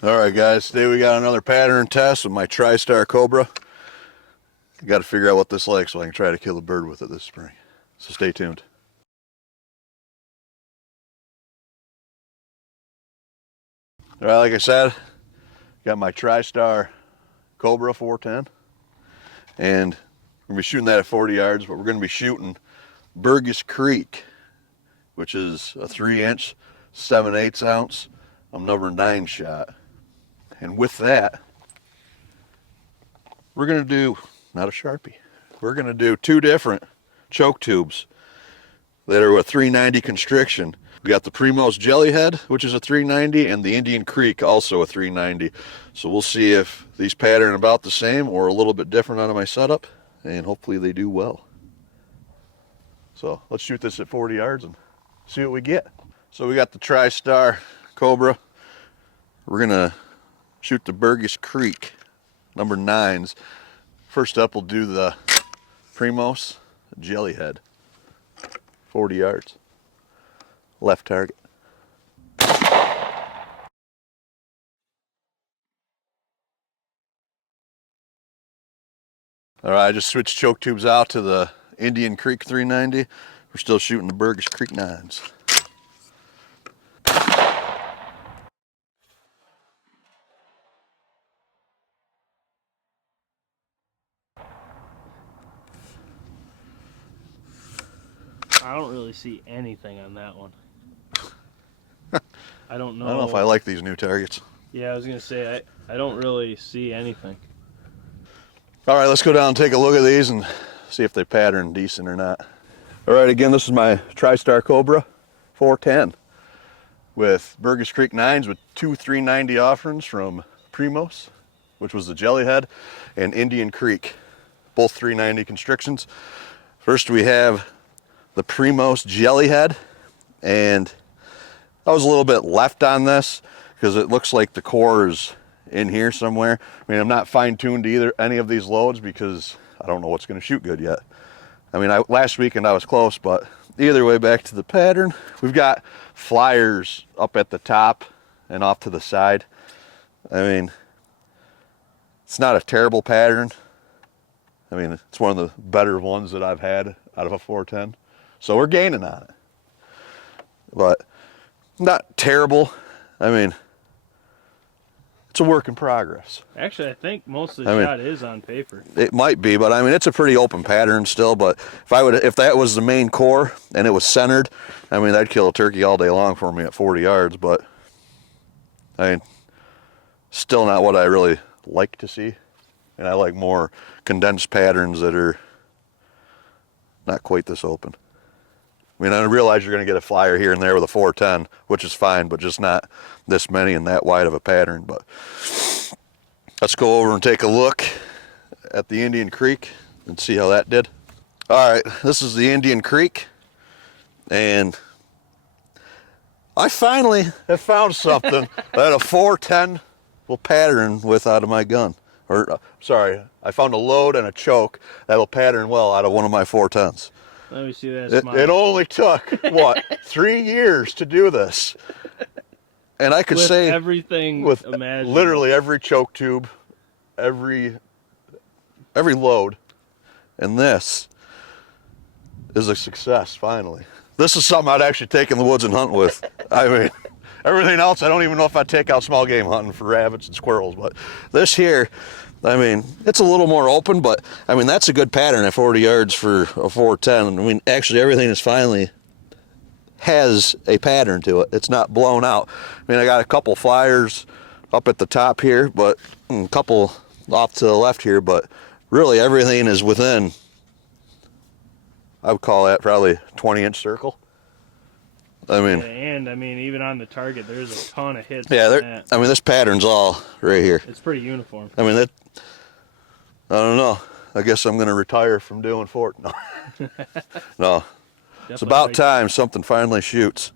Alright guys, today we got another pattern test with my tristar cobra. I got to figure out what this likes so I can try to kill a bird with it this spring. So stay tuned. Alright, like I said, got my tristar cobra 410. And we're going to be shooting that at 40 yards, but we're going to be shooting Burgess Creek, which is a 3-inch, 7/8 ounce, number 9 shot. And with that, we're going to do, not a Sharpie, we're going to do 2 different choke tubes that are a 390 constriction. We got the Primos Jellyhead, which is a 390, and the Indian Creek, also a 390. So we'll see if these pattern about the same or a little bit different out of my setup, and hopefully they do well. So let's shoot this at 40 yards and see what we get. So we got the tristar cobra. We're gonna shoot the Burgess Creek, number 9s. First up, we'll do the Primos Jellyhead, 40 yards, left target. All right, I just switched choke tubes out to the Indian Creek 390. We're still shooting the Burgess Creek 9s. I don't really see anything on that one. I don't know. I don't know if I like these new targets. Yeah, I was gonna say I don't really see anything. All right, let's go down and take a look at these and see if they pattern decent or not. All right, again, this is my tristar cobra 410 with Burgess Creek 9s with 2 390 offerings from Primos, which was the Jellyhead, and Indian Creek, both 390 constrictions. First we have the Primos Jellyhead, and I was a little bit left on this because it looks like the core is in here somewhere. I mean, I'm not fine-tuned to either any of these loads because I don't know what's going to shoot good yet. I mean, last weekend I was close, but either way, back to the pattern. We've got flyers up at the top and off to the side. I mean, it's not a terrible pattern. I mean, it's one of the better ones that I've had out of a 410. So we're gaining on it. But not terrible. I mean, it's a work in progress. Actually, I think most of the shot is on paper. It might be, but I mean, it's a pretty open pattern still. But if that was the main core and it was centered, I mean, that'd kill a turkey all day long for me at 40 yards. But I mean, still not what I really like to see. And I like more condensed patterns that are not quite this open. I mean, I realize you're going to get a flyer here and there with a 410, which is fine, but just not this many and that wide of a pattern. But let's go over and take a look at the Indian Creek and see how that did. All right, this is the Indian Creek, and I finally have found something that a 410 will pattern with out of my gun. Or, sorry, I found a load and a choke that'll pattern well out of one of my 410s. Let me see that smile. It only took, what, 3 years to do this. And I could say everything with imaginable. Literally every choke tube, every load, and this is a success, finally. This is something I'd actually take in the woods and hunt with. I mean, everything else, I don't even know if I'd take out small game hunting for rabbits and squirrels, but this here, I mean, it's a little more open, but I mean, that's a good pattern at 40 yards for a 410. I mean, actually everything is finally has a pattern to it. It's not blown out. I mean, I got a couple flyers up at the top here, but a couple off to the left here, but really everything is within, I would call that probably 20-inch circle. I mean, and I mean, even on the target, there's a ton of hits. Yeah, I mean, this pattern's all right here. It's pretty uniform. I mean, I don't know. I guess I'm going to retire from doing fort. No, no. It's about time something finally shoots.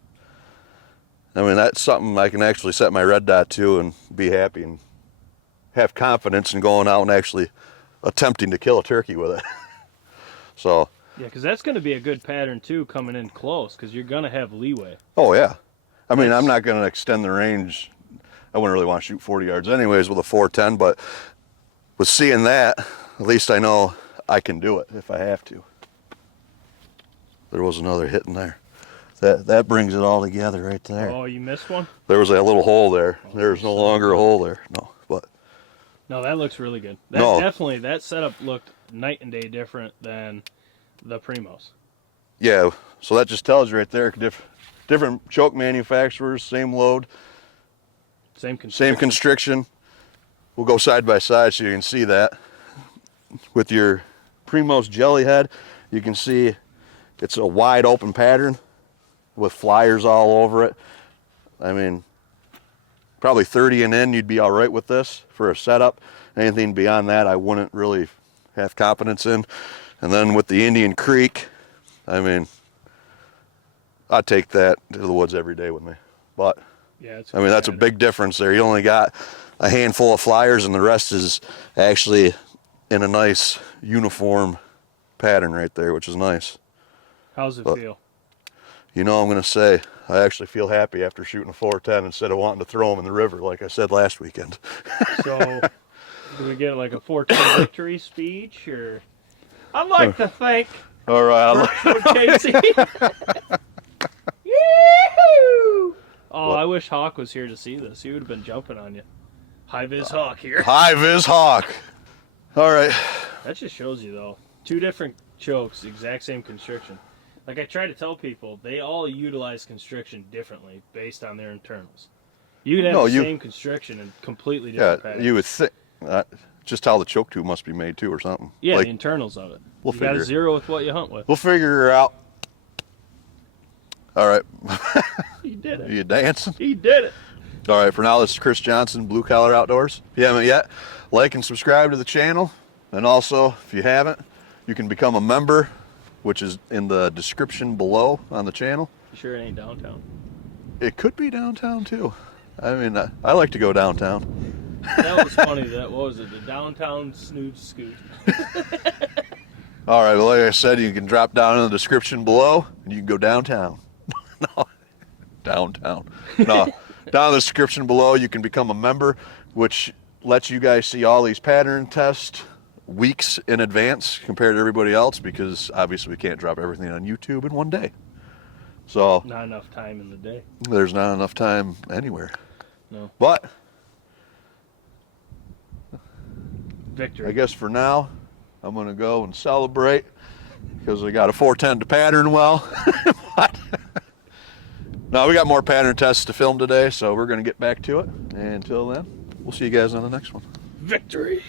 I mean, that's something I can actually set my red dot to and be happy and have confidence in going out and actually attempting to kill a turkey with it. So. Yeah, because that's going to be a good pattern too, coming in close, because you're going to have leeway. Oh yeah. I mean, I'm not going to extend the range I wouldn't really want to shoot 40 yards anyways with a 410, but with seeing that, at least I know I can do it if I have to. There was another hit in there. That brings it all together right there. Oh, you missed one? There was that little hole there. Oh, There's no longer a hole there. No, but no, that looks really good. That setup looked night and day different than the primos. yeah, so that just tells you right there, different choke manufacturers, same load, Same constriction. same constriction. We'll go side by side so you can see that. With your Primos jellyhead, you can see it's a wide open pattern with flyers all over it. I mean, probably 30 and in, you'd be all right with this for a setup. Anything beyond that, I wouldn't really have confidence in. And then with the Indian Creek, I mean, I'd take that to the woods every day with me. But, Yeah, it's I mean, that's a big difference there. You only got a handful of flyers and the rest is actually in a nice uniform pattern right there, which is nice. How's it But- feel? You know, I'm going to say, I actually feel happy after shooting a 410 instead of wanting to throw them in the river like I said last weekend. So, do we get like a 410 victory speech, or? I'd like to thank All right. Birchwood Casey. Yee-hoo! Oh, I wish Hawk was here to see this. He would have been jumping on you. High vis Hawk here. High vis hawk. All right. That just shows you, though. Two different chokes, exact same constriction. Like I try to tell people, they all utilize constriction differently based on their internals. You can have the same constriction and completely different patterns. You would think. Just how the choke tube must be made too or something. Yeah, Like, the internals of it. We'll You got figure to it. zero with what you hunt with. We'll figure her out. All right. He did it. You dancing? He did it. All right, for now, this is Chris Johnson, Blue Collar Outdoors. If you haven't yet, like and subscribe to the channel. And also, if you haven't, you can become a member, which is in the description below on the channel. You sure it ain't downtown? It could be downtown too. I mean, I like to go downtown. That was funny. What was it? The downtown snoot scoot. All right, well, like I said, you can drop down in the description below, and you can go downtown. No, downtown. No, down in the description below, you can become a member, which lets you guys see all these pattern tests weeks in advance compared to everybody else, because obviously we can't drop everything on YouTube in one day. So Not enough time in the day. there's not enough time anywhere. No. But Victory. I guess for now, I'm going to go and celebrate because I got a 410 to pattern well. But no, we got more pattern tests to film today, so we're going to get back to it. And until then, we'll see you guys on the next one. Victory.